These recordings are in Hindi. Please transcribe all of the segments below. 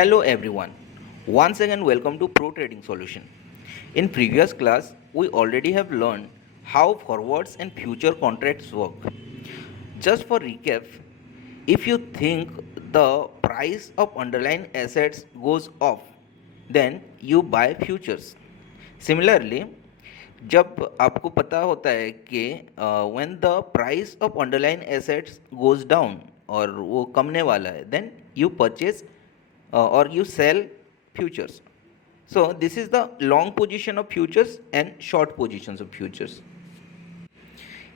Hello everyone. Once again welcome to Pro Trading Solution. In previous class we already have learned how forwards and future contracts work. Just for recap, if you think the price of underlying assets goes up, then you buy futures. Similarly, जब आपको पता होता है कि when the price of underlying assets goes down और वो कमने वाला है, then you purchase or you sell futures. So this is the long position of futures and short positions of futures.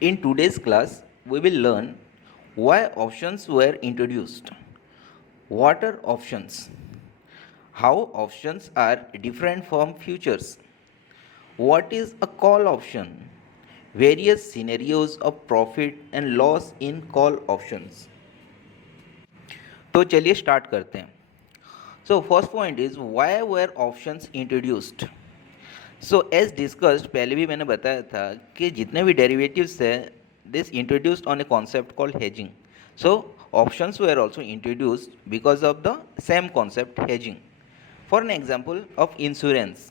In today's class, we will learn why options were introduced, what are options, how options are different from futures, what is a call option, various scenarios of profit and loss in call options. तो चलिए स्टार्ट करते हैं. So first point is why were options introduced? So as discussed पहले भी मैंने बताया था कि जितने भी derivatives है this introduced on a concept called hedging. So options were also introduced because of the same concept hedging. For an example of insurance,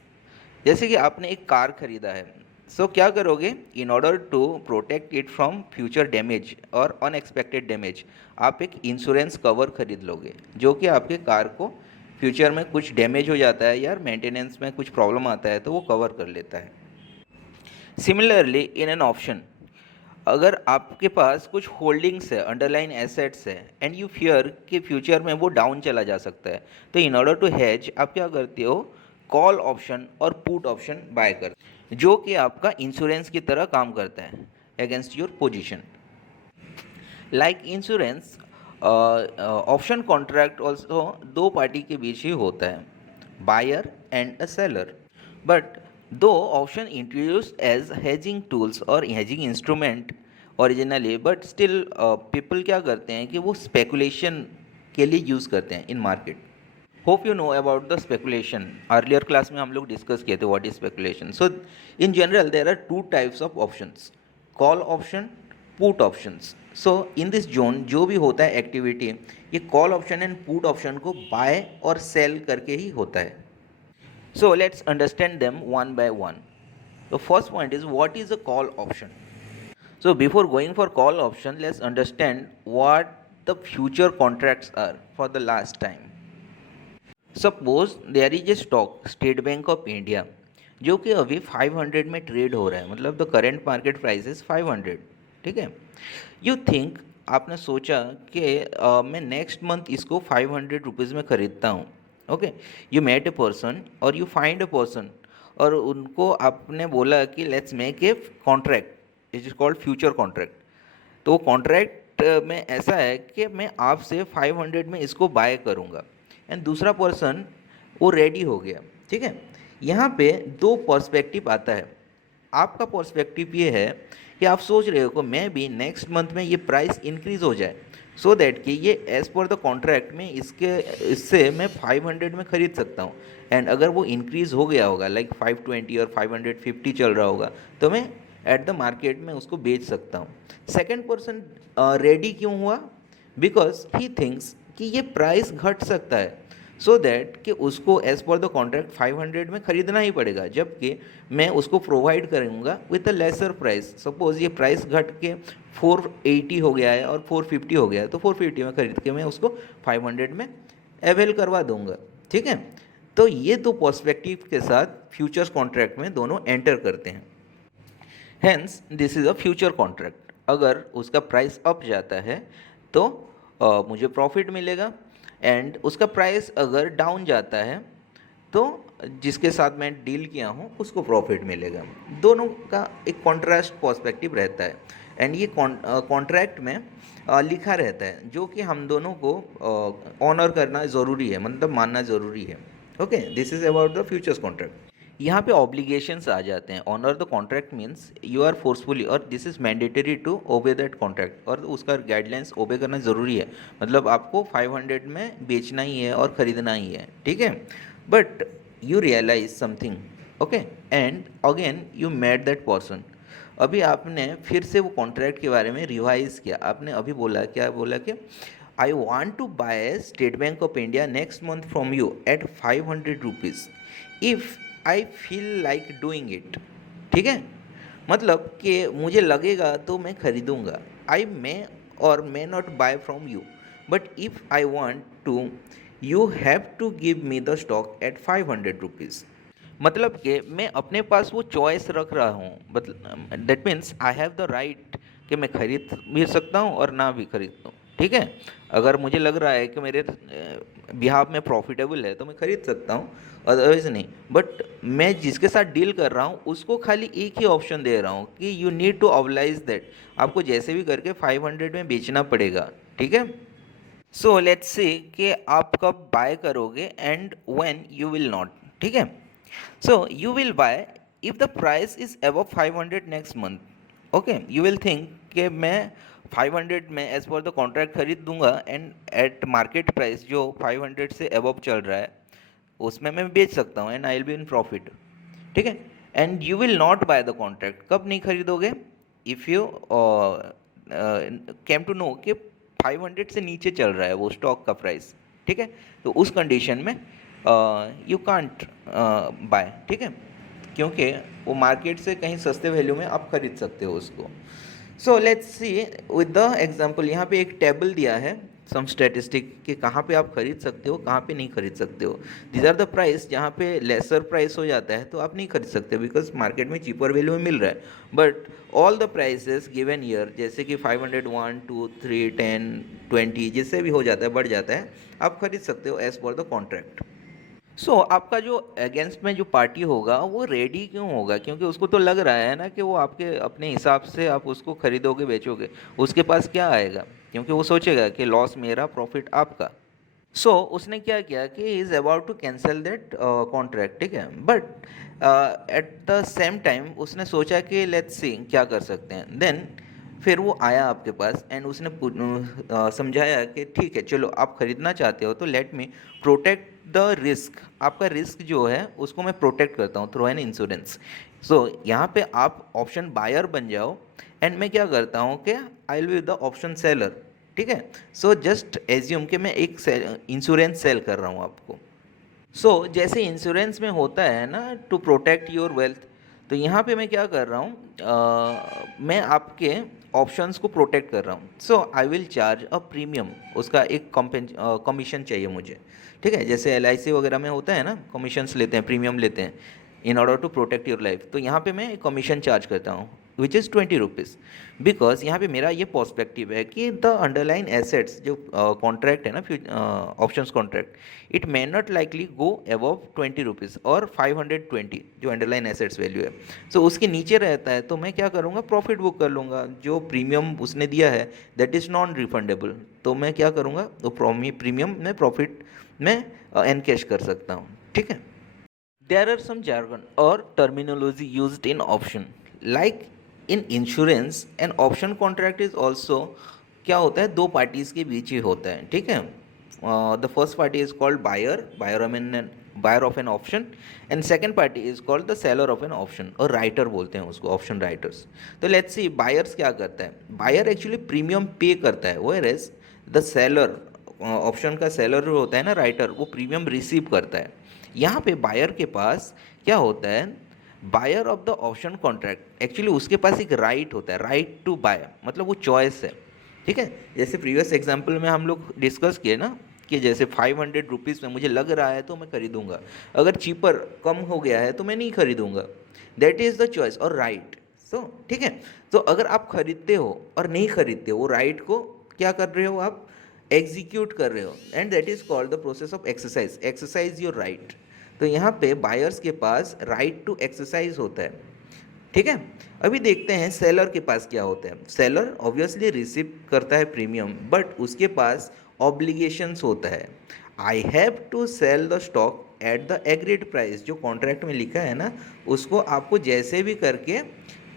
जैसे कि आपने एक कार खरीदा है, सो क्या करोगे in order to protect it from future damage और अनएक्सपेक्टेड डैमेज, आप एक इंश्योरेंस कवर खरीद लोगे जो कि आपके कार को फ्यूचर में कुछ डैमेज हो जाता है या मेंटेनेंस में कुछ प्रॉब्लम आता है तो वो कवर कर लेता है. सिमिलरली इन एन ऑप्शन, अगर आपके पास कुछ होल्डिंग्स है, अंडरलाइन एसेट्स है एंड यू फियर कि फ्यूचर में वो डाउन चला जा सकता है, तो इन ऑर्डर टू हेज आप क्या करते हो, कॉल ऑप्शन और पुट ऑप्शन बाय करते हो जो कि आपका इंश्योरेंस की तरह काम करता है against your position. Like insurance, option contract also दो पार्टी के बीच ही होता है, buyer and a seller. But दो option introduce as hedging tools और hedging instrument originally, but still people क्या करते हैं कि वो स्पेकुलेशन के लिए यूज़ करते हैं in market. Hope you know about the speculation. Earlier class में हम लोग डिस्कस किए थे what is speculation. So in general there are two types of options, call option, put options. So in this zone जो भी होता है एक्टिविटी, ये call option and put option को बाय और सेल करके ही होता है. So let's understand them one by one. The first point is what is a call option. So before going for call option, let's understand what the future contracts are for the last time. Suppose there is a stock state bank of India जो कि अभी 500 में ट्रेड हो रहा है, मतलब the current market price is 500. ठीक है. यू थिंक, आपने सोचा कि मैं नेक्स्ट मंथ इसको 500 रुपीज़ में ख़रीदता हूँ. Okay, you met a person और यू फाइंड ए पर्सन और उनको आपने बोला कि let's make a contract, it is called future contract. तो कॉन्ट्रैक्ट में ऐसा है कि मैं आपसे 500 में इसको बाय करूँगा एंड दूसरा पर्सन वो रेडी हो गया. ठीक है. यहाँ पे दो पर्सपेक्टिव आता है. आपका पर्सपेक्टिव ये है कि आप सोच रहे हो कि मैं भी नेक्स्ट मंथ में ये प्राइस इंक्रीज़ हो जाए सो दैट कि ये एज़ पर द कॉन्ट्रैक्ट में इससे मैं 500 में ख़रीद सकता हूँ. एंड अगर वो इंक्रीज़ हो गया होगा लाइक 520 और 550 चल रहा होगा तो मैं एट द मार्केट में उसको बेच सकता हूँ. सेकेंड पर्सन रेडी क्यों हुआ? बिकॉज ही थिंक्स कि ये प्राइस घट सकता है सो दैट कि उसको एज़ पर द कॉन्ट्रैक्ट 500 में ख़रीदना ही पड़ेगा, जबकि मैं उसको प्रोवाइड करूँगा with a lesser price. Suppose ये प्राइस घट के 480 हो गया है और 450 हो गया है तो 450 में ख़रीद के मैं उसको 500 में अवेल करवा दूँगा. ठीक है. तो ये दो पर्सपेक्टिव के साथ फ्यूचर्स कॉन्ट्रैक्ट में दोनों एंटर करते हैं. Hence this is a future contract. अगर उसका प्राइस अप जाता है तो मुझे प्रॉफिट मिलेगा एंड उसका प्राइस अगर डाउन जाता है तो जिसके साथ मैं डील किया हूँ उसको प्रॉफिट मिलेगा. दोनों का एक कॉन्ट्रास्ट पर्सपेक्टिव रहता है एंड ये कॉन्ट्रैक्ट में लिखा रहता है जो कि हम दोनों को ऑनर करना ज़रूरी है, मतलब मानना ज़रूरी है. Okay, this is about the futures contract. यहाँ पे ऑब्लिगेशंस आ जाते हैं. Honour the contract means you are forcefully और this is mandatory to obey that contract, और उसका गाइडलाइंस ओबे करना ज़रूरी है. मतलब आपको 500 में बेचना ही है और ख़रीदना ही है. ठीक है. But you realize something, okay, and again you met that person. अभी आपने फिर से वो कॉन्ट्रैक्ट के बारे में रिवाइज़ किया. आपने अभी बोला, क्या बोला कि I want to buy State Bank of India next month from you at 500 rupees if I feel like doing it. ठीक है, मतलब कि मुझे लगेगा तो मैं खरीदूंगा. I may or may not buy from you, but if I want to, you have to give me the stock at 500 rupees. मतलब कि मैं अपने पास वो चॉइस रख रहा हूँ, मतलब that means I have the right कि मैं खरीद भी सकता हूँ और ना भी खरीद दूँ. ठीक है, अगर मुझे लग रहा है कि मेरे बिहाफ में प्रॉफिटेबल है तो मैं खरीद सकता हूँ, अदरवाइज नहीं. बट मैं जिसके साथ डील कर रहा हूँ उसको खाली एक ही ऑप्शन दे रहा हूँ कि you need to oblige that, आपको जैसे भी करके 500 में बेचना पड़ेगा. ठीक है, सो लेट्स सी कि आप कब बाय करोगे and when you will not. ठीक है, so you will buy if the price is above 500 next month. Okay, you will think कि मैं 500 में एज पर द कॉन्ट्रैक्ट खरीद दूंगा एंड एट मार्केट प्राइस जो 500 से अबव चल रहा है उसमें मैं बेच सकता हूँ and I will be in profit. ठीक है, and you will not buy the contract, कब नहीं खरीदोगे? If you came to know कि 500 से नीचे चल रहा है वो स्टॉक का प्राइस. ठीक है, तो उस कंडीशन में यू कांट बाय. ठीक है, क्योंकि वो मार्केट से कहीं सस्ते वैल्यू में आप खरीद सकते हो उसको. सो let's C with the example. यहाँ पे एक टेबल दिया है सम स्टैटिस्टिक कि कहाँ पे आप खरीद सकते हो, कहाँ पे नहीं खरीद सकते हो. These are the price. जहाँ पे लेसर प्राइस हो जाता है तो आप नहीं खरीद सकते बिकॉज मार्केट में चीपर वैल्यू में मिल रहा है. But all the prices given year जैसे कि 500, 1, 2, 3, 10, 20 जिससे भी हो जाता है, बढ़ जाता है, आप खरीद सकते हो एज पर द कॉन्ट्रैक्ट. सो आपका जो अगेंस्ट में जो पार्टी होगा वो रेडी क्यों होगा? क्योंकि उसको तो लग रहा है ना कि वो आपके अपने हिसाब से आप उसको खरीदोगे, बेचोगे. उसके पास क्या आएगा? क्योंकि वो सोचेगा कि लॉस मेरा, प्रॉफिट आपका. सो उसने क्या किया कि he is about to cancel that contract. ठीक है, but at the same time उसने सोचा कि लेट्स सी क्या कर सकते हैं. देन फिर वो आया आपके पास एंड उसने समझाया कि ठीक है चलो आप ख़रीदना चाहते हो तो let me protect the risk. आपका रिस्क जो है उसको मैं प्रोटेक्ट करता हूँ थ्रू एन इंश्योरेंस. सो यहाँ पे आप ऑप्शन बायर बन जाओ एंड मैं क्या करता हूँ कि I will be the option seller. ठीक है, सो जस्ट एज्यूम कि मैं एक इंश्योरेंस सेल कर रहा हूँ आपको. सो जैसे इंश्योरेंस में होता है ना टू प्रोटेक्ट योर वेल्थ, तो यहाँ पे मैं क्या कर रहा हूँ, मैं आपके ऑप्शंस को प्रोटेक्ट कर रहा हूँ. So I will charge a premium. उसका एक कमीशन चाहिए मुझे. ठीक है, जैसे LIC वगैरह में होता है ना, कमीशंस लेते हैं, प्रीमियम लेते हैं in order to protect your life. तो यहाँ पे मैं कमीशन चार्ज करता हूँ विच इज़ 20 रुपीज़. बिकॉज यहाँ पे मेरा ये पर्सपेक्टिव है कि द अंडरलाइन एसेट्स जो कॉन्ट्रैक्ट है ना, options contract, it may not likely go above 20 rupees और 520 जो अंडरलाइन एसेट्स वैल्यू है. सो उसके नीचे रहता है तो मैं क्या करूँगा, प्रॉफिट बुक कर लूँगा. जो प्रीमियम उसने दिया है दैट इज़ नॉन रिफंडेबल, तो मैं क्या करूँगा, वो प्रीमियम में प्रॉफिट में एनकैश कर सकता हूँ. ठीक है, there are some jargon or terminology used in option. Like in insurance, an option contract is also क्या होता है, दो पार्टीज के बीच ही होता है. ठीक है, the first party is called buyer of an option and second party is called the seller of an option, और राइटर बोलते हैं उसको, ऑप्शन राइटर्स. तो लेट्स सी बायर्स क्या करता है. बायर एक्चुअली प्रीमियम पे करता है, व्हेयरएज द सेलर, ऑप्शन का सेलर जो होता है ना, राइटर, वो प्रीमियम रिसीव करता है. यहाँ पे बायर के पास क्या होता है, buyer of the option contract, actually उसके पास एक राइट होता है, राइट टू बाय, मतलब वो चॉइस है. ठीक है, जैसे प्रीवियस एग्जांपल में हम लोग डिस्कस किए ना कि जैसे 500 रुपीज़ में मुझे लग रहा है तो मैं खरीदूंगा, अगर चीपर कम हो गया है तो मैं नहीं खरीदूंगा. दैट इज़ द चॉइस और राइट. सो ठीक है, तो अगर आप खरीदते हो और नहीं खरीदते हो, वो राइट को क्या कर रहे हो, आप एग्जीक्यूट कर रहे हो, and that is called the process of exercise your right. तो यहाँ पे बायर्स के पास राइट टू एक्सरसाइज होता है. ठीक है, अभी देखते हैं सेलर के पास क्या होता है. सेलर ऑब्वियसली रिसीव करता है प्रीमियम, बट उसके पास ऑब्लिगेशंस होता है. I have to sell the stock at the agreed price, जो कॉन्ट्रैक्ट में लिखा है ना, उसको आपको जैसे भी करके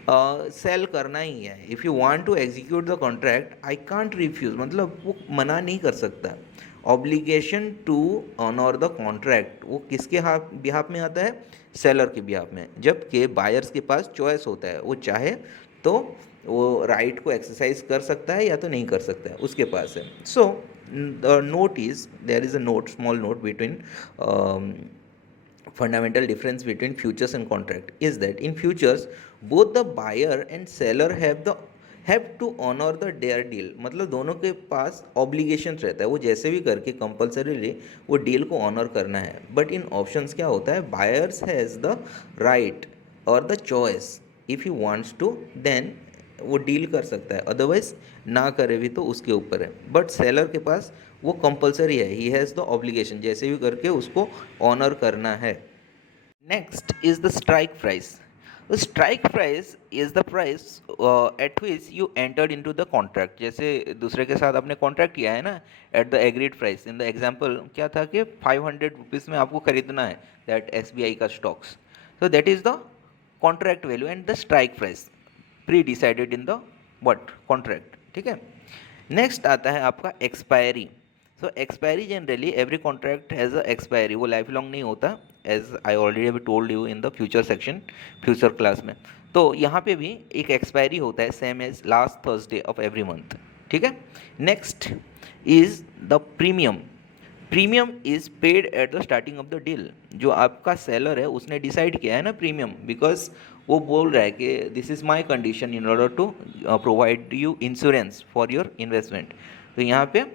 सेल करना ही है. If you want to execute the contract I can't refuse, मतलब वो मना नहीं कर सकता. Obligation to honour the contract वो किसके बिहाफ में आता है, सेलर के बिहाफ में. जबकि बायर्स के पास चॉइस होता है, वो चाहे तो वो राइट को एक्सरसाइज कर सकता है या तो नहीं कर सकता है, उसके पास है. सो The note is, there is a note, small note between fundamental difference between futures and contract is that in futures both the buyer and seller have to honor the their deal. मतलब दोनों के पास ऑब्लिगेशन रहता है, वो जैसे भी करके कंपल्सरीली वो डील को ऑनर करना है. बट इन ऑप्शंस क्या होता है, बायर्स हैज़ द राइट और the choice, if he wants to then वो डील कर सकता है, अदरवाइज ना करे भी तो उसके ऊपर है. बट सेलर के पास वो कंपलसरी है, ही हैज़ द ऑब्लिगेशन, जैसे भी करके उसको ऑनर करना है. Next is the strike price. The strike price is the price at which you entered into the contract. जैसे दूसरे के साथ आपने कॉन्ट्रैक्ट किया है ना, eight the agreed price. In the example क्या था कि 500 रुपीज़ में आपको खरीदना है दैट SBI का stocks. So that is the contract value and the strike price pre decided in the what contract. ठीक है. नेक्स्ट आता है आपका expiry. So expiry generally every contract has a expiry, वो लाइफ लॉन्ग नहीं होता, as I already have told you in the future section, future class में. तो यहाँ पे भी एक एक्सपायरी होता है, same as last Thursday of every month. ठीक है. Next is the premium. Premium is paid at the starting of the deal. जो आपका सेलर है उसने डिसाइड किया है ना प्रीमियम, बिकॉज वो बोल रहा है कि this is my condition in order to provide you insurance for your investment. तो यहाँ पे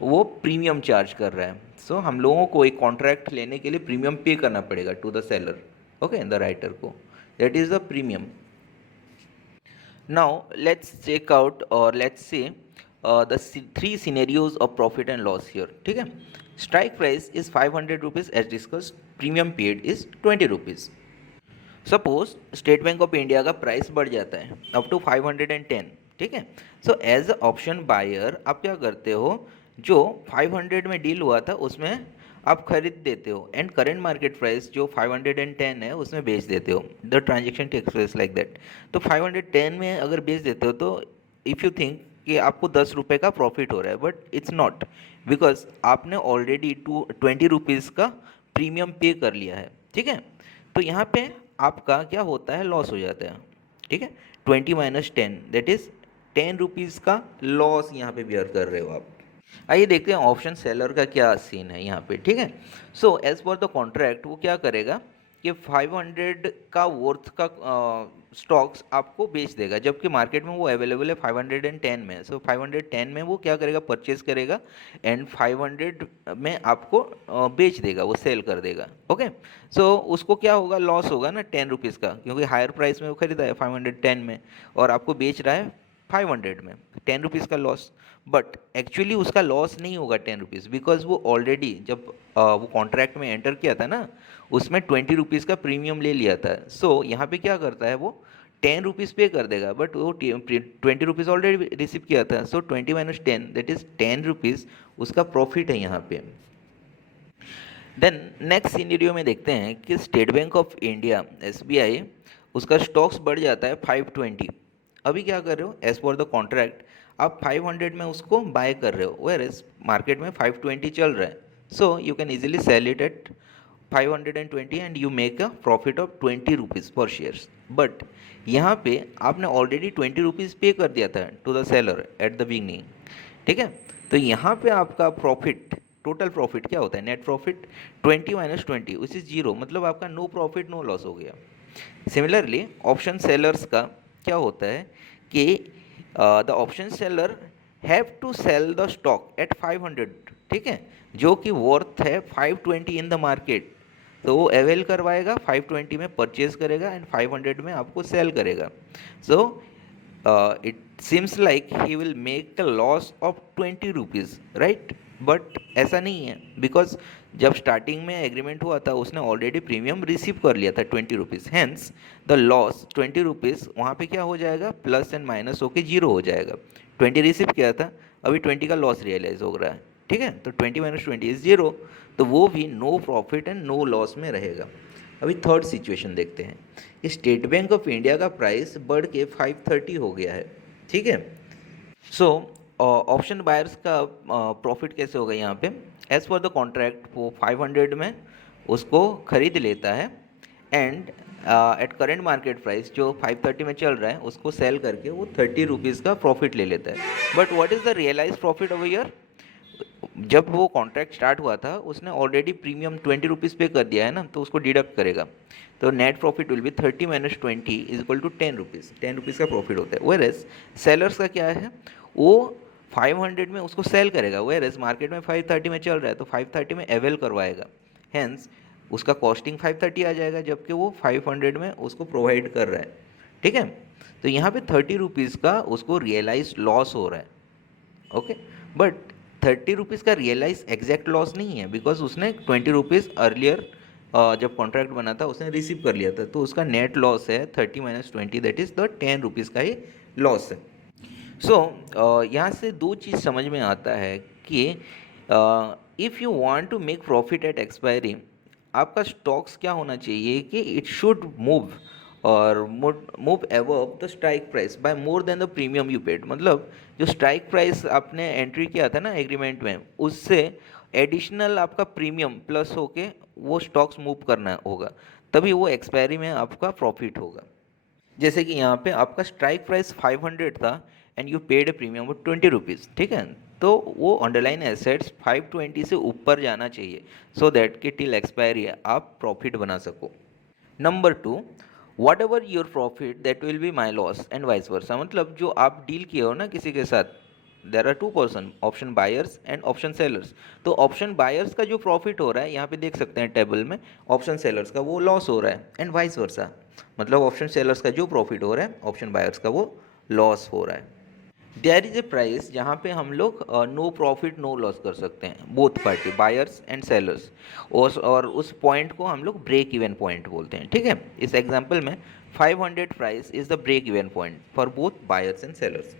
वो प्रीमियम चार्ज कर रहा है. सो हम लोगों को एक कॉन्ट्रैक्ट लेने के लिए प्रीमियम पे करना पड़ेगा to the seller, okay, the writer को. That is the premium. Now let's check out और let's see the 3 scenarios of profit and loss here. ठीक है. Strike price is 500 rupees as discussed. Premium paid is 20 rupees. Suppose State bank of India का प्राइस बढ़ जाता है अप टू 510. ठीक है. So as a option buyer आप क्या करते हो, जो 500 में डील हुआ था उसमें आप खरीद देते हो एंड करेंट मार्केट प्राइस जो 510 है उसमें बेच देते हो. The transaction takes place like that. तो 510 में अगर बेच देते हो तो इफ़ यू थिंक कि आपको 10 रुपये का प्रॉफिट हो रहा है, बट इट्स नॉट, बिकॉज आपने ऑलरेडी 20 रुपीज़ का प्रीमियम पे कर लिया है. ठीक है. तो यहाँ पे आपका क्या होता है, लॉस हो जाता है. ठीक है. 20 माइनस 10 दैट इज़ 10 रुपीज़ का लॉस यहाँ पे बियर कर रहे हो आप. आइए देखते हैं ऑप्शन सेलर का क्या सीन है यहाँ पे. ठीक है. So as per the contract वो क्या करेगा कि 500 का वर्थ का स्टॉक्स आपको बेच देगा, जबकि मार्केट में वो अवेलेबल है 510 में. सो 510 में वो क्या करेगा, परचेज करेगा एंड 500 में आपको बेच देगा, वो सेल कर देगा. ओके. सो उसको क्या होगा, लॉस होगा ना 10 रुपीज़ का, क्योंकि हायर प्राइस में वो खरीदा है 510 में और आपको बेच रहा है 500 में, 10 रुपीज़ का लॉस. बट एक्चुअली उसका लॉस नहीं होगा 10 रुपीज़, बिकॉज वो ऑलरेडी जब वो कॉन्ट्रैक्ट में एंटर किया था ना उसमें 20 रुपीज़ का प्रीमियम ले लिया था. सो यहाँ पे क्या करता है, वो 10 रुपीज़ पे कर देगा, बट वो 20 रुपीज़ ऑलरेडी रिसीव किया था. सो 20 माइनस 10 दैट इज़ 10 रुपीज़ उसका प्रॉफिट है यहाँ पे. देन नेक्स्ट सिनेरियो में देखते हैं कि State bank of India SBI उसका स्टॉक्स बढ़ जाता है 520. अभी क्या कर रहे हो, एज पर द कॉन्ट्रैक्ट आप 500 में उसको बाय कर रहे हो, वेयर एज मार्केट में 520 चल रहा है. So you can easily sell it at 520 and you make a profit of 20 rupees per shares. But यहाँ पे आपने ऑलरेडी 20 रुपीज़ पे कर दिया था to the seller at the beginning. ठीक है. तो यहाँ पे आपका प्रॉफिट, टोटल प्रॉफिट क्या होता है, net profit 20 minus 20 which is 0, मतलब आपका नो प्रॉफिट नो लॉस हो गया. सिमिलरली ऑप्शन सेलर्स का क्या होता है कि the option seller have to sell the stock at 500. ठीक है. जो कि वर्थ है 520 इन द मार्केट, तो वो अवेल करवाएगा, 520 में परचेज करेगा एंड 500 में आपको सेल करेगा. So it seems like he will make a loss of 20 rupees, right. But ऐसा नहीं है, बिकॉज जब स्टार्टिंग में एग्रीमेंट हुआ था उसने ऑलरेडी प्रीमियम रिसीव कर लिया था 20 rupees. Hence the loss 20 rupees वहाँ पे क्या हो जाएगा, प्लस एंड माइनस होके 0 हो जाएगा. 20 रिसीव किया था, अभी 20 का लॉस रियलाइज हो रहा है. ठीक है. तो 20 माइनस 20 इज़ 0, तो वो भी no profit and no loss में रहेगा. अभी थर्ड सिचुएशन देखते हैं कि स्टेट बैंक ऑफ इंडिया का प्राइस बढ़ के 530 हो गया है. ठीक है. सो ऑप्शन बायर्स का प्रॉफिट कैसे होगा यहाँ पे, एज पर द कॉन्ट्रैक्ट वो 500 में उसको खरीद लेता है and at current market price जो 530 में चल रहा है उसको सेल करके वो 30 रुपीज़ का प्रॉफिट ले लेता है. But what is the realize profit over year, जब वो कॉन्ट्रैक्ट स्टार्ट हुआ था उसने ऑलरेडी प्रीमियम 20 रुपीज़ पे कर दिया है ना, तो उसको डिडक्ट करेगा। तो net profit will be 30 minus 20 is equal to 10 rupees. 10 rupees का प्रॉफिट होता है। वेयरएज सेलर्स का क्या है, वो 500 में उसको सेल करेगा, वेयरएज मार्केट में 530 में चल रहा है तो 530 में अवेल करवाएगा। हेंस उसका कॉस्टिंग 530 आ जाएगा, जबकि वो 500 में उसको प्रोवाइड कर रहा है। ठीक है, तो यहाँ पे 30 रुपीज़ का उसको रियलाइज लॉस हो रहा है। ओके, बट 30 रुपीज़ का रियलाइज एग्जैक्ट लॉस नहीं है, बिकॉज उसने 20 रुपीज़ अर्लियर जब कॉन्ट्रैक्ट बना था उसने रिसीव कर लिया था, तो उसका नेट लॉस है 30 minus 20, that is the 10 rupees का ही लॉस है। सो यहाँ से दो चीज़ समझ में आता है कि if you want to make profit at expiry, आपका स्टॉक्स क्या होना चाहिए कि इट शुड मूव और move above the strike price by more than the premium you paid. मतलब जो स्ट्राइक प्राइस आपने एंट्री किया था ना एग्रीमेंट में, उससे एडिशनल आपका प्रीमियम प्लस होके वो स्टॉक्स मूव करना होगा, तभी वो एक्सपायरी में आपका प्रॉफिट होगा। जैसे कि यहाँ पे आपका स्ट्राइक प्राइस 500 था and you paid a premium वो 20 रुपीज़, ठीक है, तो वो अंडरलाइन एसेट्स 520 से ऊपर जाना चाहिए, सो दैट कि टिल एक्सपायरी आप प्रॉफिट बना सको। Number two, what ever your profit that will be my loss and vice versa. मतलब जो आप डील किए हो ना किसी के साथ, there are two person, option buyers and option sellers. तो ऑप्शन बायर्स का जो प्रॉफिट हो रहा है यहाँ पे देख सकते हैं टेबल में, ऑप्शन सेलर्स का वो लॉस हो रहा है, एंड वाइस वर्सा। मतलब ऑप्शन सेलर्स का जो प्रॉफिट हो रहा है ऑप्शन बायर्स का वो लॉस हो रहा है। देयर इज ए प्राइस जहाँ पे हम लोग नो प्रॉफिट नो लॉस कर सकते हैं, both party buyers and sellers. और उस पॉइंट को हम लोग ब्रेक इवन पॉइंट बोलते हैं। ठीक है, इस एग्जांपल में 500 price is the break even point for both buyers and sellers.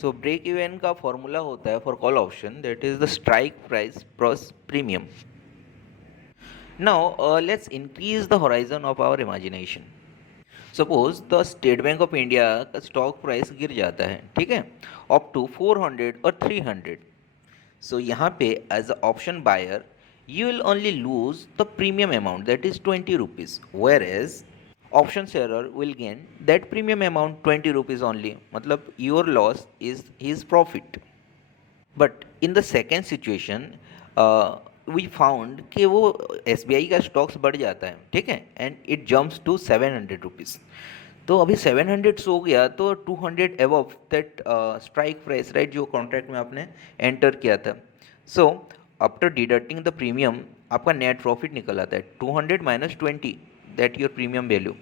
So break even का फॉर्मूला होता है for call option, that is the strike price plus premium. Now let's increase the horizon of our imagination. Suppose the State bank of India का स्टॉक प्राइस गिर जाता है, ठीक है, अप टू 400 और 300। सो यहाँ पे as a option buyer you will only lose the premium amount, that is 20 rupees, whereas option seller will gain that premium amount 20 rupees only, मतलब your loss is his profit. But in the second situation we found कि वो SBI का स्टॉक्स बढ़ जाता है, ठीक है, and it jumps to 700 rupees. तो अभी 700 सो गया तो 200 above that strike price, right, जो कॉन्ट्रैक्ट में आपने एंटर किया था। So after deducting the premium आपका नेट प्रॉफिट निकल आता है 200 minus 20, that your premium value.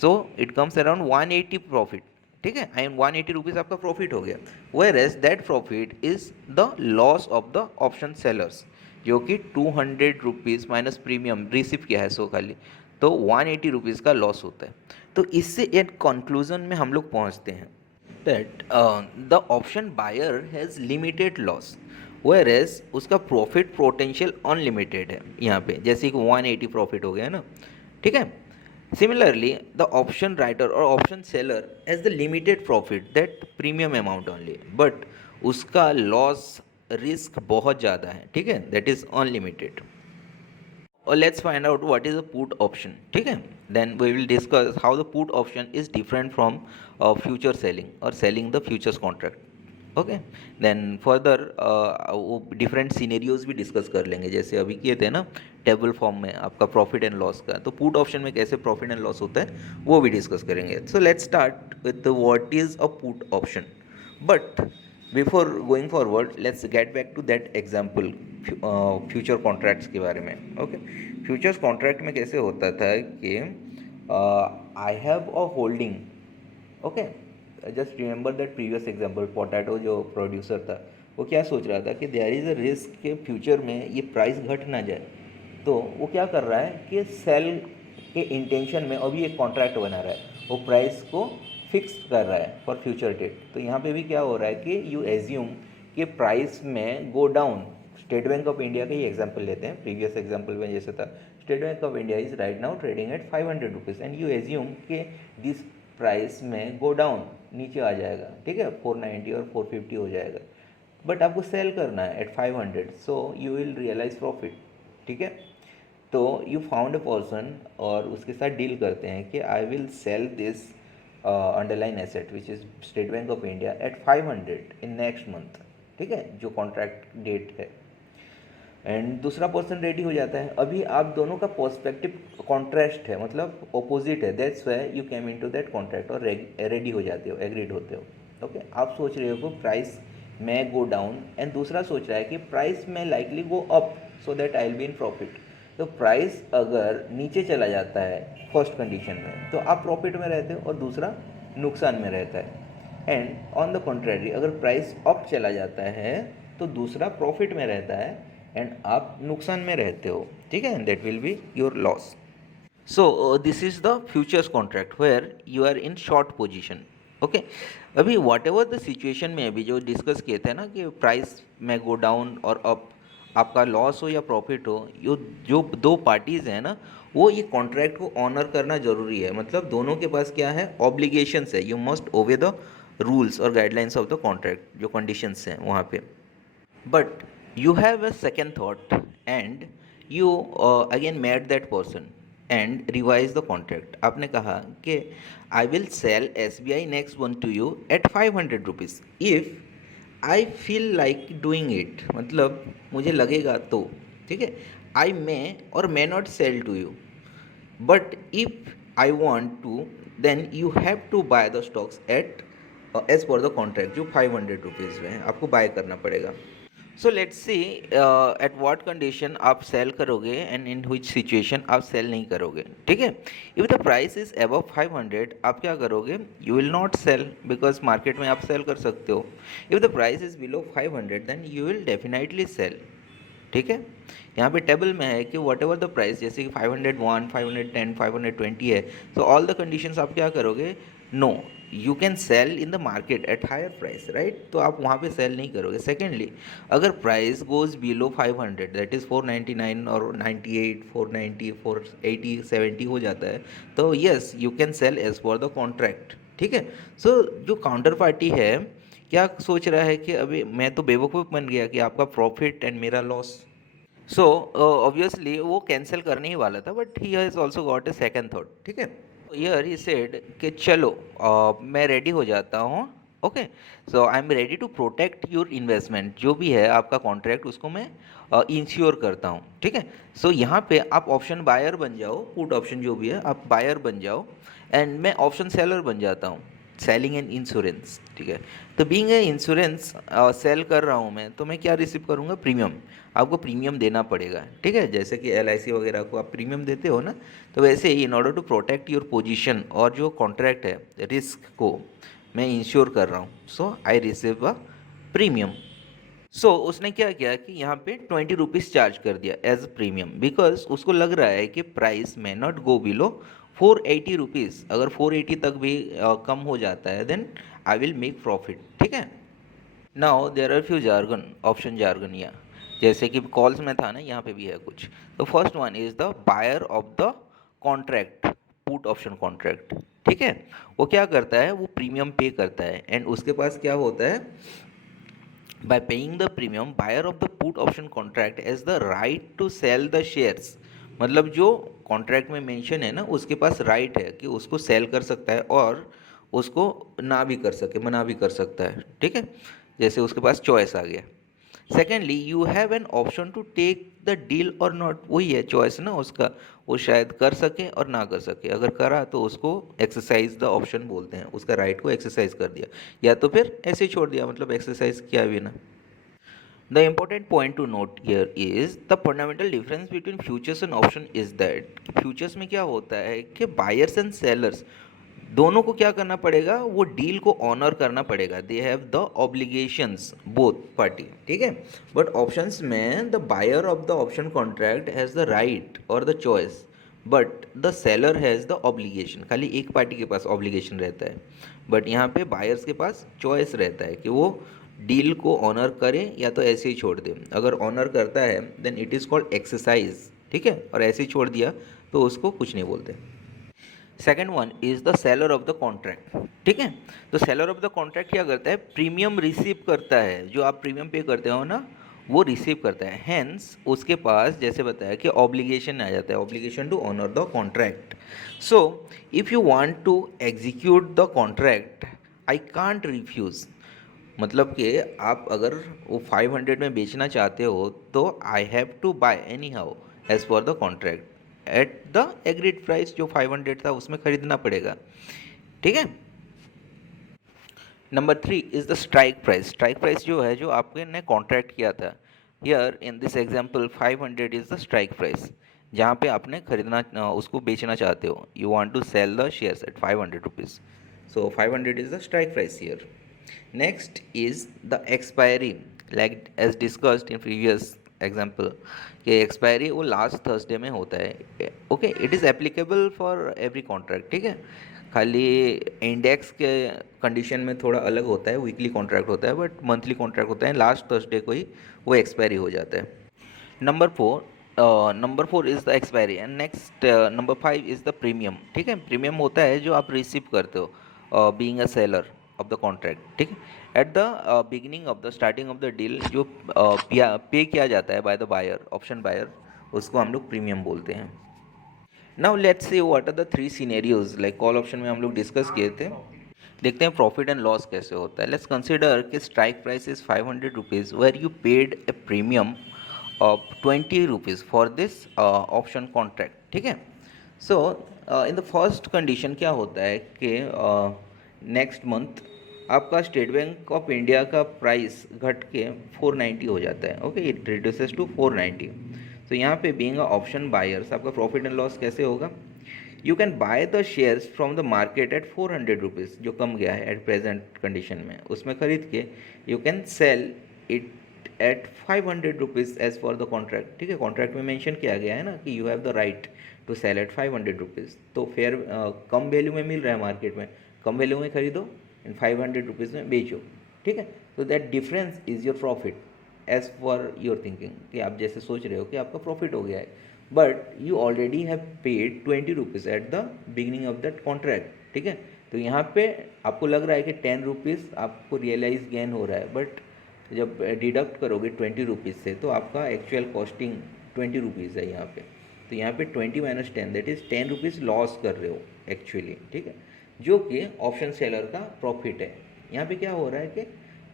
So it comes around 180 profit. ठीक है, एंड 180 रुपीज़ आपका प्रॉफिट हो गया। Whereas that profit is the loss of the option sellers, जो कि 200 रुपीज़ माइनस प्रीमियम रिसीव किया है सो खाली, तो 180 रुपीज़ का लॉस होता है। तो इससे एक कंक्लूजन में हम लोग पहुंचते हैं that the option buyer has limited loss, whereas उसका प्रॉफिट पोटेंशियल अनलिमिटेड है। यहाँ पे जैसे कि 180 प्रॉफिट हो गया ना, ठीक है। Similarly, the option writer or option seller has the limited profit, that premium amount only, but उसका loss risk बहुत ज़्यादा है, ठीक है, that is unlimited. और let's find out what is a put option, ठीक है, then we will discuss how the put option is different from future selling or selling the futures contract. Okay, then further वो डिफरेंट सीनेरियोज भी डिस्कस कर लेंगे, जैसे अभी किए थे ना टेबल फॉर्म में आपका प्रॉफिट एंड लॉस का, तो पुट ऑप्शन में कैसे प्रॉफिट एंड लॉस होता है वो भी डिस्कस करेंगे। So let's start with what is a put option. But before going forward let's get back to that example, future contracts के बारे में। ओके, फ्यूचर्स कॉन्ट्रैक्ट में कैसे होता था कि I have a holding, okay, just remember that previous example, potato जो प्रोड्यूसर था वो क्या सोच रहा था कि देयर इज़ अ रिस्क के फ्यूचर में ये प्राइस घट ना जाए, तो वो क्या कर रहा है कि सेल के इंटेंशन में अभी एक कॉन्ट्रैक्ट बना रहा है, वो प्राइस को फिक्स कर रहा है फॉर फ्यूचर डेट। तो यहाँ पे भी क्या हो रहा है कि यू एज्यूम कि प्राइस में go down, state bank of India का ही एग्जाम्पल लेते हैं, प्रीवियस एग्जाम्पल में जैसे था, state bank of India is right now trading at 500 rupees and you assume कि दिस प्राइस में गो डाउन, नीचे आ जाएगा, ठीक है, 490 और 450 हो जाएगा, बट आपको सेल करना है at 500, so you will realize profit. ठीक है, तो यू फाउंड अ पर्सन और उसके साथ डील करते हैं कि I will sell this underline asset which is State bank of India at 500 in next month. ठीक है, जो कॉन्ट्रैक्ट डेट है, एंड दूसरा पर्सन रेडी हो जाता है। अभी आप दोनों का पर्सपेक्टिव कॉन्ट्रास्ट है, मतलब ऑपोजिट है, that's why you came in to that contract और रेडी हो जाते हो, एग्रीड होते हो। ओके, आप सोच रहे हो कि प्राइस में गो डाउन एंड दूसरा सोच रहा है कि प्राइस में likely go up so that I will be in profit. तो प्राइस अगर नीचे चला जाता है फर्स्ट कंडीशन में तो आप प्रॉफिट में रहते हो और दूसरा नुकसान में रहता है। एंड ऑन द कॉन्ट्रेरी अगर प्राइस अप चला जाता है तो दूसरा प्रॉफिट में रहता है एंड आप नुकसान में रहते हो, ठीक है, that will be your loss. So this is the futures contract where you are in short position. Okay, अभी वॉट एवर द सिचुएशन में अभी जो डिस्कस किए थे ना कि प्राइस में गो डाउन और अप, आपका लॉस हो या प्रॉफिट हो, जो दो पार्टीज़ हैं ना, वो ये कॉन्ट्रैक्ट को ऑनर करना ज़रूरी है। मतलब दोनों के पास क्या है, ऑब्लिगेशंस है, you must obey the rules और गाइडलाइंस ऑफ द कॉन्ट्रैक्ट, जो कंडीशंस हैं वहाँ पे। But you have a second thought and you again met that person and revise the contract। आपने कहा कि I will sell SBI next one to you at 500 rupees if I feel like doing it, मतलब मुझे लगेगा तो, ठीक है, I may or may not sell to you but if I want to then you have to buy the stocks at as per the contract, जो 500 रुपीज़ में है, आपको बाय करना पड़ेगा। So let's see at what condition आप सेल करोगे एंड इन विच सिचुएशन आप सेल नहीं करोगे, ठीक है। If the price is above 500 आप क्या करोगे, you will not sell because market में आप सेल कर सकते हो। If the price is below 500 then you will definitely sell, ठीक है। यहाँ पे टेबल में है कि वट एवर द प्राइस, जैसे कि 501, 510, 520 है, तो ऑल द कंडीशंस आप क्या करोगे, no you can sell in the market at higher price, right, तो आप वहाँ पे सेल नहीं करोगे। सेकेंडली, अगर price goes below 500 that is 499 और 98, 490, 480, 70 हो जाता है, तो yes you can sell as per the contract, ठीक है। सो जो काउंटर पार्टी है क्या सोच रहा है कि अभी मैं तो बेवकूफ़ बन गया कि आपका प्रॉफिट एंड मेरा लॉस। सो ऑब्वियसली वो कैंसिल करने ही वाला था, but he has also got a second thought, ठीक है। हियर ही सेड कि चलो मैं रेडी हो जाता हूँ, okay, so I am ready to protect your investment, जो भी है आपका कॉन्ट्रैक्ट उसको मैं इंश्योर करता हूँ, ठीक है। सो यहाँ पे आप ऑप्शन बायर बन जाओ, पुट ऑप्शन जो भी है आप बायर बन जाओ एंड मैं ऑप्शन सेलर बन जाता हूँ, सेलिंग एंड इंश्योरेंस, ठीक है। तो बीइंग ए इंश्योरेंस सेल कर रहा हूँ मैं, तो मैं क्या रिसीव करूँगा, प्रीमियम, आपको प्रीमियम देना पड़ेगा, ठीक है। जैसे कि LIC वगैरह को आप प्रीमियम देते हो ना, तो वैसे ही in order to protect your position और जो कॉन्ट्रैक्ट है रिस्क को मैं इंश्योर कर रहा हूँ, so I receive a premium. सो उसने क्या किया कि यहाँ पे 20 रुपीज़ चार्ज कर दिया एज प्रीमियम, बिकॉज उसको लग रहा है कि प्राइस में नॉट गो बिलो 480 रुपीज़, अगर 480 तक भी कम हो जाता है then I will make profit, ठीक है। Now there are few jargon, option jargon, या जैसे कि कॉल्स में था ना, यहाँ पे भी है कुछ। तो first one is the buyer of the contract, put option contract, ठीक है। वो क्या करता है, वो प्रीमियम पे करता है एंड उसके पास क्या होता है, by paying the premium buyer of the put option contract has the right to sell the shares, मतलब जो कॉन्ट्रैक्ट में मेंशन है ना उसके पास राइट है कि उसको सेल कर सकता है और उसको ना भी कर सके, मना भी कर सकता है, ठीक है, जैसे उसके पास चॉइस आ गया। Secondly, you have an option to take the deal or not, वही है चॉइस ना उसका, वो शायद कर सके और ना कर सके, अगर करा तो उसको एक्सरसाइज द ऑप्शन बोलते हैं, उसका राइट को एक्सरसाइज कर दिया, या तो फिर ऐसे ही छोड़ दिया, मतलब एक्सरसाइज किया भी ना। The important point to note here is the fundamental difference between futures and option is that futures में क्या होता है कि buyers and sellers दोनों को क्या करना पड़ेगा, वो डील को ऑनर करना पड़ेगा, they have the obligations both party, ठीक है। बट ऑप्शंस में the buyer of the option contract has the right और the choice but the seller has the obligation, खाली एक पार्टी के पास ऑब्लिगेशन रहता है, बट यहाँ पे बायर्स के पास चॉइस रहता है कि वो डील को ऑनर करें या तो ऐसे ही छोड़ दें। अगर ऑनर करता है then it is called exercise, ठीक है, और ऐसे ही छोड़ दिया तो उसको कुछ नहीं बोलते। Second one is the seller of the contract, ठीक है। तो सेलर ऑफ द कॉन्ट्रैक्ट क्या करता है, प्रीमियम रिसीव करता है, जो आप प्रीमियम पे करते हो ना वो रिसीव करता है, हैंस उसके पास जैसे बताया कि ऑब्लिगेशन आ जाता है, obligation to honour the contract. So if you want to execute the contract I can't refuse, मतलब कि आप अगर वो 500 में बेचना चाहते हो तो I have to buy anyhow as per the contract at the agreed price, जो 500 था उसमें खरीदना पड़ेगा, ठीक है। Number 3 is the strike price. Strike price जो है, जो आपने ने कॉन्ट्रैक्ट किया था, here in this example 500 is the strike price, जहाँ पे आपने खरीदना उसको बेचना चाहते हो, you want to sell the shares at 500 rupees, so 500 is the strike price here. Next is the expiry, like as discussed in previous example, कि एक्सपायरी वो लास्ट थर्सडे में होता है, okay. It is applicable for every contract, ठीक है। खाली इंडेक्स के कंडीशन में थोड़ा अलग होता है, वीकली कॉन्ट्रैक्ट होता है, बट मंथली कॉन्ट्रैक्ट होता है, लास्ट थर्सडे को ही वो एक्सपायरी हो जाता है। Number four is the expiry and next number 5 is the premium, ठीक है। प्रीमियम होता है जो आप रिसीव करते हो being a seller of the contract, ठीक है। At the beginning of the starting of the deal जो पे किया जाता है by the buyer, option buyer, उसको हम लोग प्रीमियम बोलते हैं। Now let's see what are the 3 scenarios, like call option में हम लोग डिस्कस किए थे। देखते हैं प्रॉफिट एंड लॉस कैसे होता है। लेट्स कंसिडर कि strike price is 500 rupees where you paid a premium of 20 rupees for this option contract, ठीक है। So in the first condition क्या होता है कि नेक्स्ट मंथ आपका स्टेट बैंक ऑफ इंडिया का प्राइस घट के 490 हो जाता है, ओके, इट रिड्यूसेस टू 490। तो यहाँ पे बीइंग ऑप्शन बायर्स आपका प्रॉफिट एंड लॉस कैसे होगा, you can by the shares from the market eight 400 rupees, जो कम गया है एट प्रेजेंट कंडीशन में, उसमें खरीद के you can sell it at 500 rupees as per the contract, ठीक है। कॉन्ट्रैक्ट में मेंशन किया गया है ना कि you have the right to sell at 500 rupees, तो फेयर कम वैल्यू में मिल रहा है मार्केट में, कम वैल्यू में खरीदो एंड 500 रुपीज़ में बेचो, ठीक है। तो that difference is your profit as per your thinking, कि आप जैसे सोच रहे हो कि आपका प्रॉफिट हो गया है, but you already have paid 20 rupees eight the beginning of that contract, ठीक है। तो यहाँ पे आपको लग रहा है कि 10 रुपीज़ आपको रियलाइज गेन हो रहा है, बट जब डिडक्ट करोगे 20 रुपीज़ से तो आपका एक्चुअल कॉस्टिंग 20 रुपीज़ है यहाँ पे। तो यहाँ पे 20 minus 10 that is 10 rupees loss कर रहे हो एक्चुअली, ठीक है, जो कि ऑप्शन सेलर का प्रॉफिट है। यहाँ पे क्या हो रहा है कि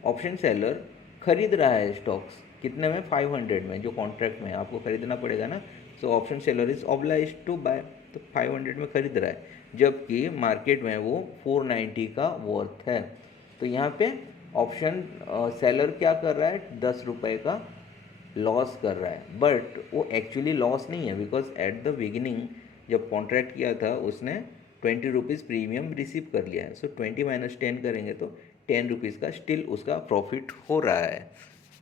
ऑप्शन सेलर खरीद रहा है स्टॉक्स कितने में, 500 में, जो कॉन्ट्रैक्ट में आपको खरीदना पड़ेगा ना। So option seller is oblige to buy, तो 500 में खरीद रहा है, जबकि मार्केट में वो 490 का वर्थ है। तो यहाँ पे ऑप्शन सेलर क्या कर रहा है, 10 रुपये का लॉस कर रहा है, बट वो एक्चुअली लॉस नहीं है, बिकॉज एट द बिगिनिंग जब कॉन्ट्रैक्ट किया था उसने 20 रुपीज़ प्रीमियम रिसीव कर लिया है। सो 20 माइनस 10 करेंगे तो 10 रुपीज़ का स्टिल उसका प्रॉफिट हो रहा है,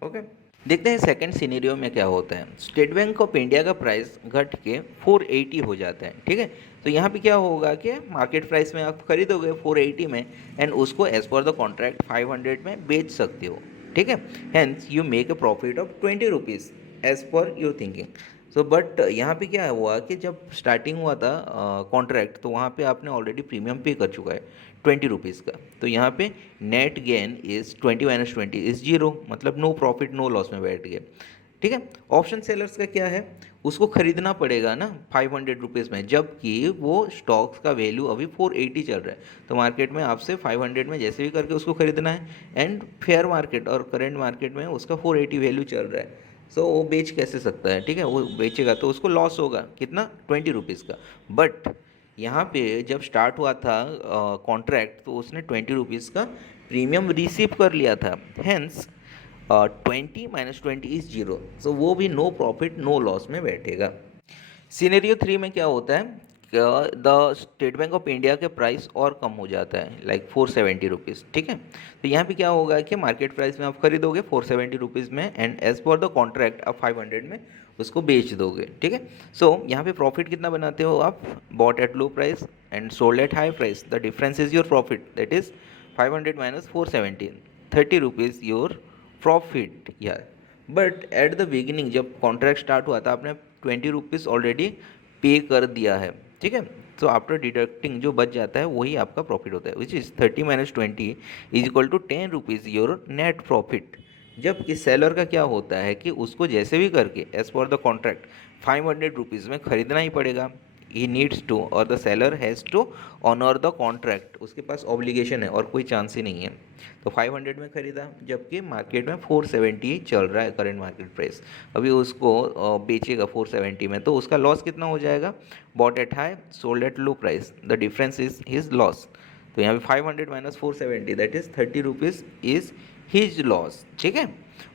ओके। देखते हैं सेकंड सिनेरियो में क्या होता है। स्टेट बैंक ऑफ इंडिया का प्राइस घट के 480 हो जाता है, ठीक है। तो यहाँ पे क्या होगा कि मार्केट प्राइस में आप खरीदोगे 480 में एंड उसको एज पर द कॉन्ट्रैक्ट 500 में बेच सकते हो, ठीक है। Hence you make a profit of 20 rupees as per your thinking. So but यहाँ पे क्या हुआ कि जब स्टार्टिंग हुआ था कॉन्ट्रैक्ट, तो वहाँ पे आपने ऑलरेडी प्रीमियम पे कर चुका है 20 रुपीज़ का। तो यहाँ पे net gain is 20 minus 20 is zero, मतलब नो प्रॉफिट नो लॉस में बैठ गए, ठीक है। ऑप्शन सेलर्स का क्या है, उसको खरीदना पड़ेगा ना 500 रुपीज़ में, जबकि वो स्टॉक्स का वैल्यू अभी 480 चल रहा है। तो मार्केट में आपसे 500 में जैसे भी करके उसको खरीदना है, एंड फेयर मार्केट और करेंट मार्केट में उसका 480 वैल्यू चल रहा है। सो वो बेच कैसे सकता है, ठीक है। वो बेचेगा तो उसको लॉस होगा कितना, 20 रुपीज़ का। बट यहाँ पे जब स्टार्ट हुआ था कॉन्ट्रैक्ट, तो उसने 20 रुपीज़ का प्रीमियम रिसीव कर लिया था, हेंस 20 माइनस 20 इज़ जीरो, सो वो भी नो प्रॉफिट नो लॉस में बैठेगा। सिनेरियो 3 में क्या होता है, the State bank of India के प्राइस और कम हो जाता है, लाइक 470 रुपीज़, ठीक है। तो यहाँ पे क्या होगा कि मार्केट प्राइस में आप खरीदोगे 470 रुपीज़ में and as per the contract आप 500 में उसको बेच दोगे, ठीक है। सो यहाँ पे प्रॉफिट कितना बनाते हो आप, bought at low price and sold at high price, the difference is your profit, that is 500 minus 470, 30 rupees your profit यार। बट एट द बिगिनिंग जब कॉन्ट्रैक्ट स्टार्ट हुआ था आपने 20 रुपीज़ ऑलरेडी पे कर दिया है, ठीक है। तो आफ्टर डिडक्टिंग जो बच जाता है वही आपका प्रॉफिट होता है, which is 30 minus 20 is equal to 10 rupees your net profit. जबकि सेलर का क्या होता है कि उसको जैसे भी करके as per the contract 500 rupees में खरीदना ही पड़ेगा, ही नीड्स टू और the seller has to honour the contract, उसके पास ऑब्लिगेशन है और कोई चांस ही नहीं है। तो 500 में ख़रीदा, जबकि मार्केट में 470 चल रहा है करंट मार्केट प्राइस, अभी उसको बेचेगा 470 में, तो उसका लॉस कितना हो जाएगा? Bought at high, sold at low price, the difference is his loss. तो यहाँ पे 500 minus 470 that is 30 rupees is his loss, ठीक है।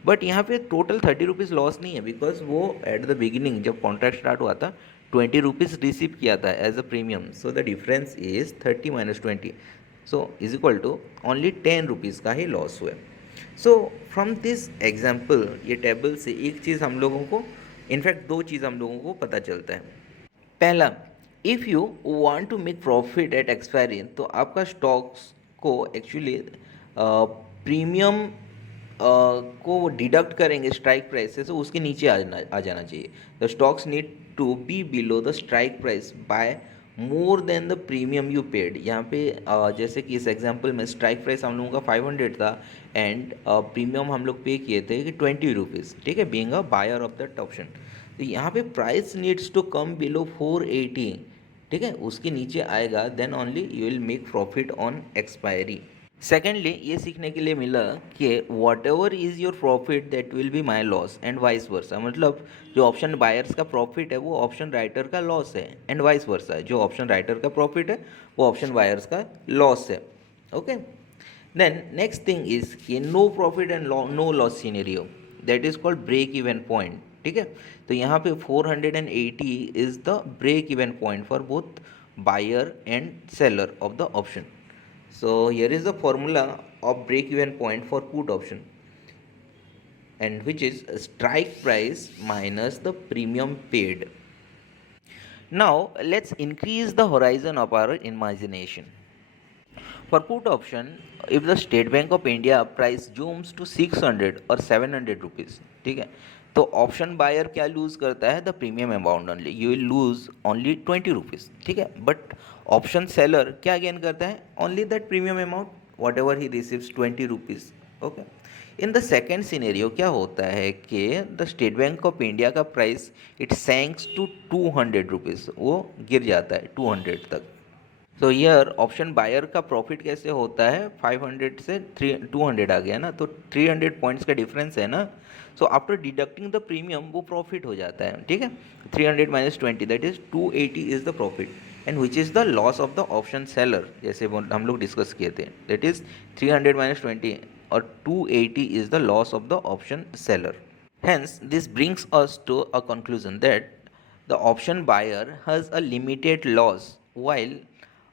बट यहाँ पे टोटल 30 रुपीज़ लॉस नहीं है, बिकॉज वो एट द बिगिनिंग जब कॉन्ट्रैक्ट स्टार्ट हुआ था 20 रुपीज़ रिसीव किया था as a premium, so the difference is 30 minus 20, so is equal to only 10 rupees का ही लॉस हुआ। सो फ्रॉम दिस एग्जाम्पल, ये टेबल से एक चीज़ हम लोगों को, इनफैक्ट दो चीज़ हम लोगों को पता चलता है। पहला, if you want to make profit at expiry, तो आपका स्टॉक्स को एक्चुअली प्रीमियम को डिडक्ट करेंगे स्ट्राइक प्राइस से, तो उसके नीचे आ जाना चाहिए। The stocks need to be below the strike price by more than the premium you paid. यहाँ पे जैसे कि इस एग्जांपल में स्ट्राइक प्राइस हम लोगों का 500 था एंड प्रीमियम हम लोग पे किए थे कि 20 रुपीज़, ठीक है, being a buyer of that option. तो यहाँ पे price needs to come below 480, ठीक है, उसके नीचे आएगा, then only you will make profit on expiry. Secondly, ये सीखने के लिए मिला कि whatever is your profit that will be my loss and vice versa, मतलब जो ऑप्शन बायर्स का प्रॉफिट है वो ऑप्शन राइटर का लॉस है, एंड वाइस वर्सा जो ऑप्शन राइटर का प्रॉफिट है वो ऑप्शन बायर्स का लॉस है। Okay, then next thing is कि no profit and no loss scenario, that is called break even point, ठीक है। तो यहाँ पे 480 is the break even point for both buyer and seller of the option. So here is the formula of break even point for put option, and which is strike price minus the premium paid. Now let's increase the horizon of our imagination. For put option, if the State Bank of India price zooms to 600 or 700 rupees, ठीक है, तो ऑप्शन बायर क्या लूज करता है? The premium amount only, you will lose only 20 rupees, ठीक है। बट ऑप्शन सेलर क्या गेन करता है? Only that premium amount what ever he receives 20 rupees. Okay, in the second scenario क्या होता है कि the State bank of India का प्राइस इट सैंक्स टू 200 रुपीज़, वो गिर जाता है 200 तक। तो ईयर ऑप्शन बायर का प्रॉफिट कैसे होता है? 500 से 200 आ गया ना, तो 300 पॉइंट्स का डिफरेंस है ना। सो आफ्टर डिडक्टिंग द प्रीमियम वो प्रॉफिट हो जाता है, ठीक है। 300 minus 20 that is 280 is the profit, and which is the loss of the option seller, जैसे हम लोग डिस्कस किए थे, दैट इज 300 माइनस 20 और 280 is the loss of the option seller. Hence, this brings us to a conclusion that the option buyer has a limited loss while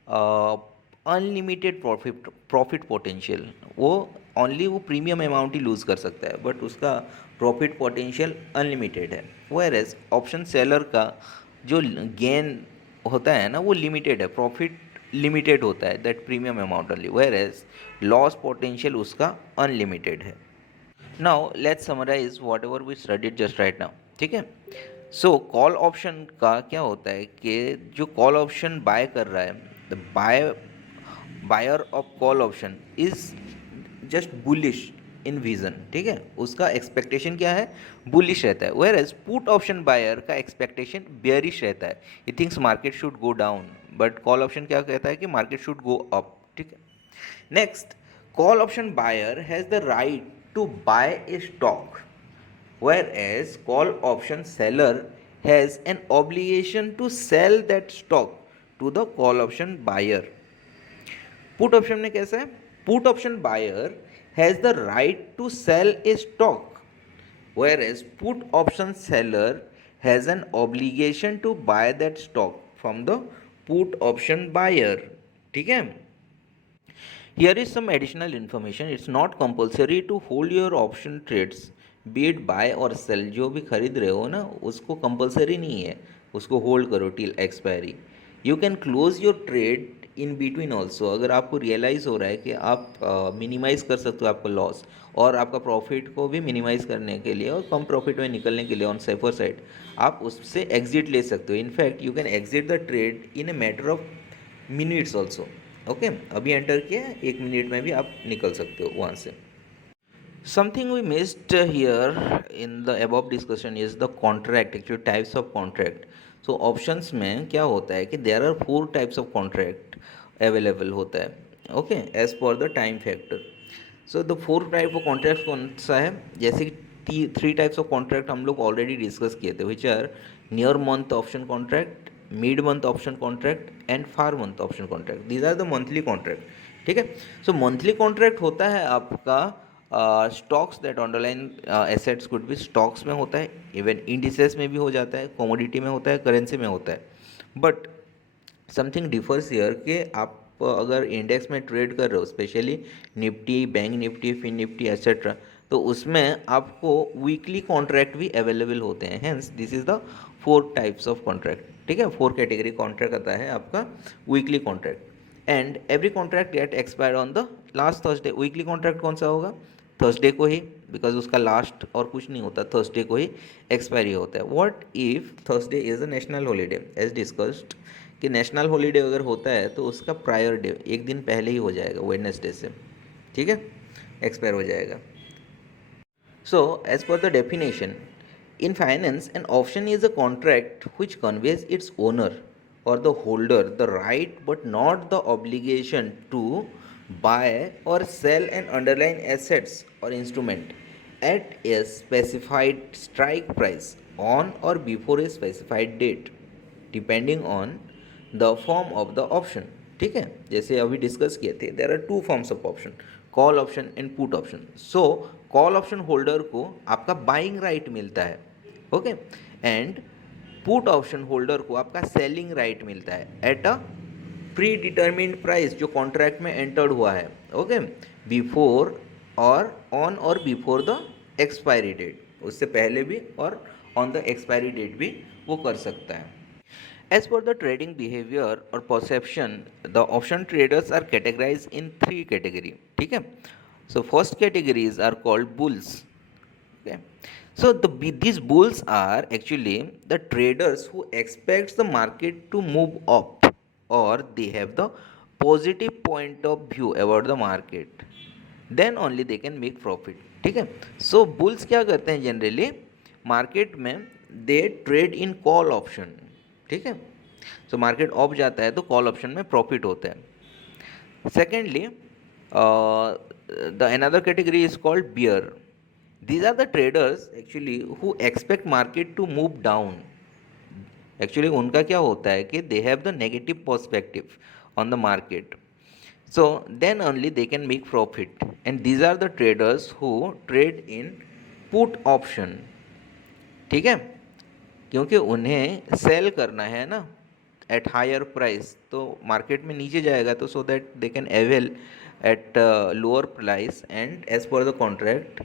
uh, unlimited profit potential, वो ओनली वो प्रीमियम अमाउंट ही लूज़ कर सकता है, बट उसका प्रॉफिट पोटेंशियल अनलिमिटेड है। वेयर एज ऑप्शन सेलर का जो गेन होता है ना वो लिमिटेड है, प्रॉफिट लिमिटेड होता है, that premium amount only, whereas loss potential उसका अनलिमिटेड है। Now let's summarize whatever we studied just right now, ठीक है। सो कॉल ऑप्शन का क्या होता है कि जो कॉल ऑप्शन बाय कर रहा है, the buyer of call option is just bullish in vision, ठीक है, उसका एक्सपेक्टेशन क्या है? बुलिश रहता है। Whereas put option buyer का एक्सपेक्टेशन बेयरिश रहता है, he thinks market should go down, but call option क्या कहता है कि मार्केट शुड गो अप, ठीक है। Next, call option buyer has the right to buy a stock, whereas call option seller has an obligation to sell that stock to the call option buyer. Put option में कैसा है? Put option buyer has the right to sell a stock, whereas put option seller has an obligation to buy that stock from the put option buyer, ठीक है। Here is some additional information. It's not compulsory to hold your option trades, be it buy or sell. जो भी खरीद रहे हो ना उसको कंपलसरी नहीं है, उसको होल्ड करो till expiry. You can close your trade in between also. अगर आपको रियलाइज़ हो रहा है कि आप मिनिमाइज़ कर सकते हो आपका लॉस और आपका प्रॉफिट को भी मिनिमाइज़ करने के लिए और कम प्रॉफिट में निकलने के लिए ऑन सेफर साइड आप उससे एग्जिट ले सकते हो. In fact you can exit the trade in a matter of minutes also. Okay, अभी एंटर किया 1 मिनट में भी आप निकल सकते हो वहाँ से. Something we missed here in the above discussion is the contract, actually types of contract. So options में क्या होता है कि there are four types of contract available होता है, okay, as per the time factor. So the four type of contracts कौन सा है, जैसे कि थ्री टाइप्स ऑफ कॉन्ट्रैक्ट हम लोग ऑलरेडी डिस्कस किए थे, which are near month option contract, mid month option contract and far month option contract. These are the monthly contract. ठीक है. सो मंथली कॉन्ट्रैक्ट होता है आपका stocks that underlying assets could भी स्टॉक्स में होता है, इवन इंडिसेस में भी हो जाता है, कमोडिटी में होता है, करेंसी में होता है. बट समथिंग डिफर्स हियर कि आप अगर इंडेक्स में ट्रेड कर रहे हो, specially Nifty, bank Nifty, Fin Nifty etcetera, तो उसमें आपको वीकली कॉन्ट्रैक्ट भी अवेलेबल होते हैं. Hence this is the four types of contract. ठीक है, फोर कैटेगरी कॉन्ट्रैक्ट आता है आपका weekly contract. And every contract get expire on the last Thursday. Weekly contract कौन सा होगा, थर्सडे को ही, बिकॉज उसका लास्ट और कुछ नहीं होता, थर्सडे को ही एक्सपायरी होता है. What if Thursday is a national holiday, as discussed कि नेशनल हॉलीडे अगर होता है तो उसका प्रायर डे एक दिन पहले ही हो जाएगा, वेडनेसडे से. ठीक है, एक्सपायर हो जाएगा. So as per the definition in finance, an option is a contract which conveys its owner or the holder the right but not the obligation to buy or sell an underlying assets or instrument at a specified strike price on or before a specified date depending on the form of the option. ठीक है, जैसे अभी डिस्कस किए थे, there are two forms of option, call option and put option. So call option holder को आपका बाइंग राइट मिलता है, okay, and put option holder को आपका सेलिंग राइट मिलता है at a predetermined price जो कॉन्ट्रैक्ट में एंटर्ड हुआ है, okay, before or on or before the expiry date, उससे पहले भी और ऑन द एक्सपायरी डेट भी वो कर सकता है. As per the trading behavior or perception, the option traders are categorized in three categories. ठीक है, so first categories are called bulls. Okay, so these bulls are actually the traders who expects the market to move up or they have the positive point of view about the market, then only they can make profit. ठीक है, so bulls क्या करते हैं जनरली मार्केट में, दे ट्रेड इन कॉल ऑप्शन. ठीक है, सो मार्केट ऑफ जाता है तो कॉल ऑप्शन में प्रॉफिट होता है. Secondly the another category is called bear. These are the traders actually who expect market to move down. Actually उनका क्या होता है कि they have the negative perspective on the market, so then only they can make profit. And these are the traders who trade in put option. ठीक है, क्योंकि उन्हें सेल करना है ना एट हायर प्राइस, तो मार्केट में नीचे जाएगा तो सो that they can avail at lower price and as per the contract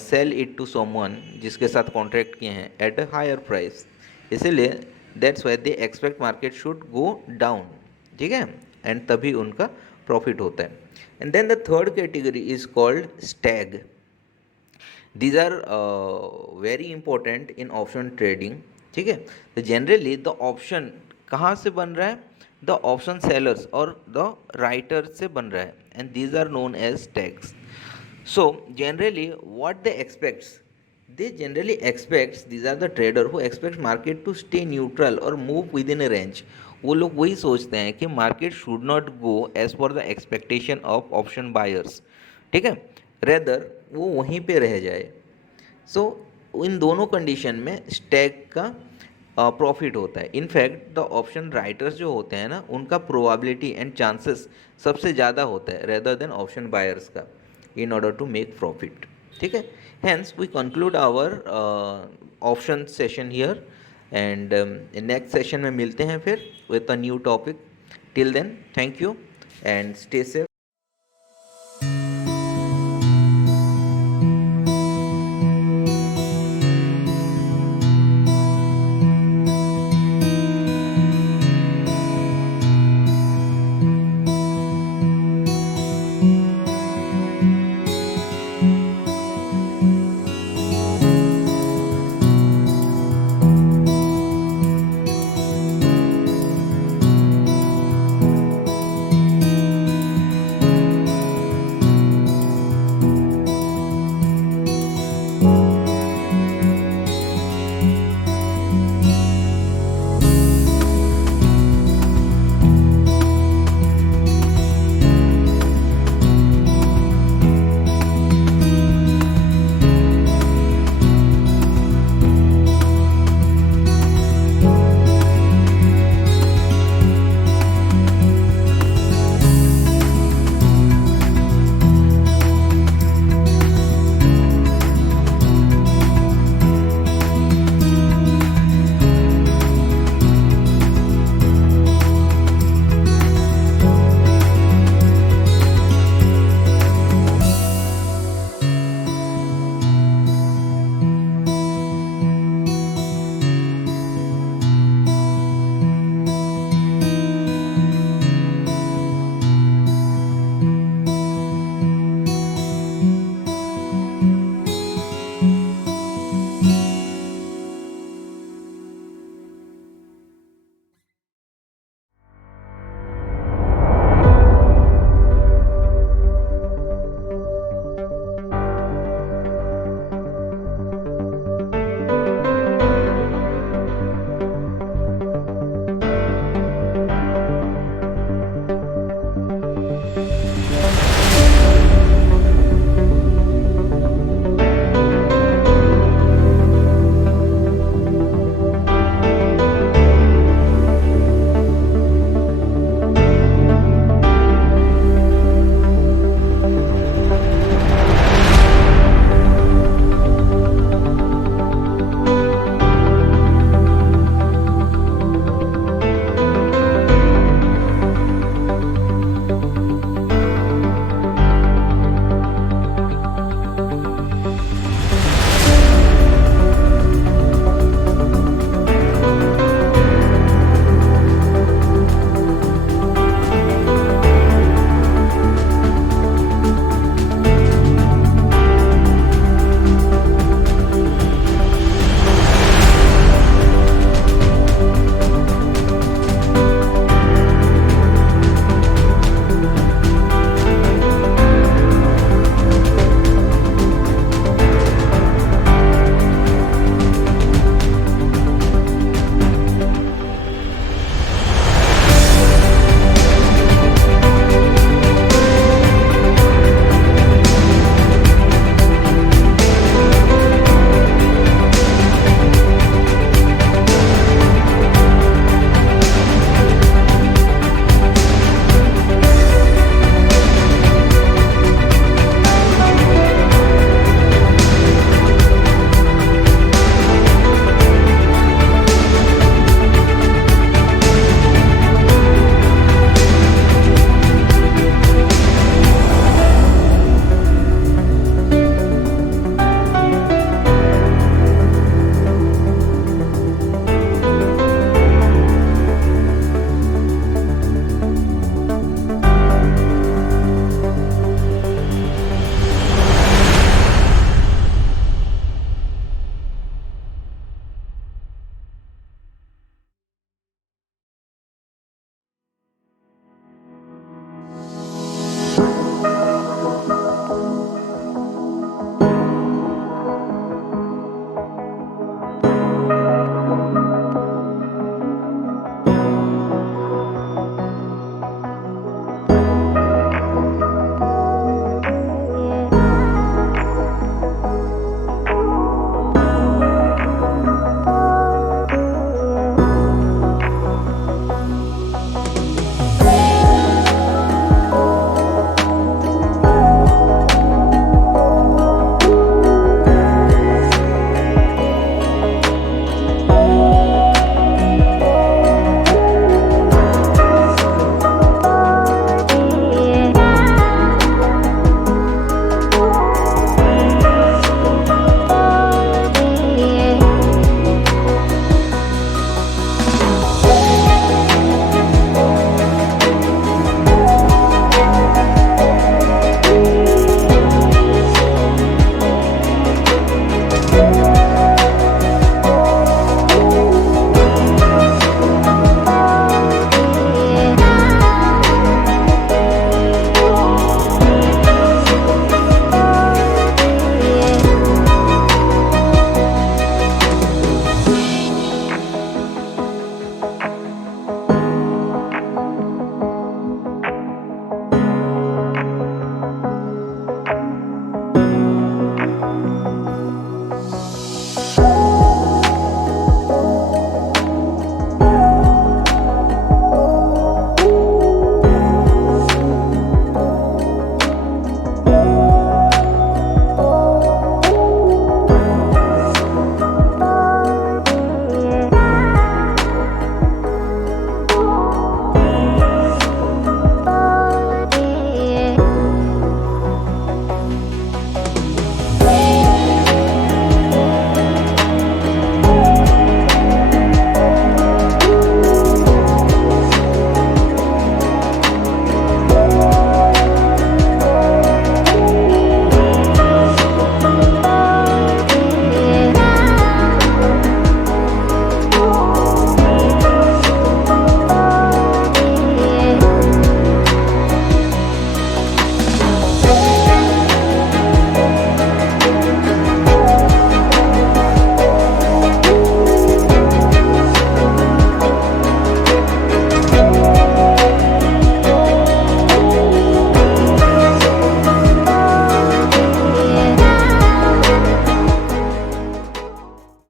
sell it to someone जिसके साथ कॉन्ट्रैक्ट किए हैं एट अ हायर प्राइस. इसीलिए that's why they expect market should go down. ठीक है, एंड तभी उनका प्रॉफिट होता है. And then the third category is called stag. These are very important in option trading. ठीक है, तो जनरली द ऑप्शन कहाँ से बन रहा है, द ऑप्शन सेलर्स और द राइटर से बन रहा है, and these are known as tags. So generally what they expects, they generally expects, these are the trader who expect market to stay neutral और move within a range. वो लोग वही सोचते हैं कि market should not go as per the expectation of option buyers. ठीक है, रेदर वो वहीं पे रह जाए. सो इन दोनों कंडीशन में स्टैग का प्रॉफिट होता है. इनफैक्ट द ऑप्शन राइटर्स जो होते हैं ना, उनका प्रोबेबिलिटी एंड चांसेस सबसे ज़्यादा होता है रेदर देन ऑप्शन बायर्स का, in order to make profit. ठीक है, hence we conclude our option session here, and next session में मिलते हैं फिर with a new topic. Till then thank you and stay safe.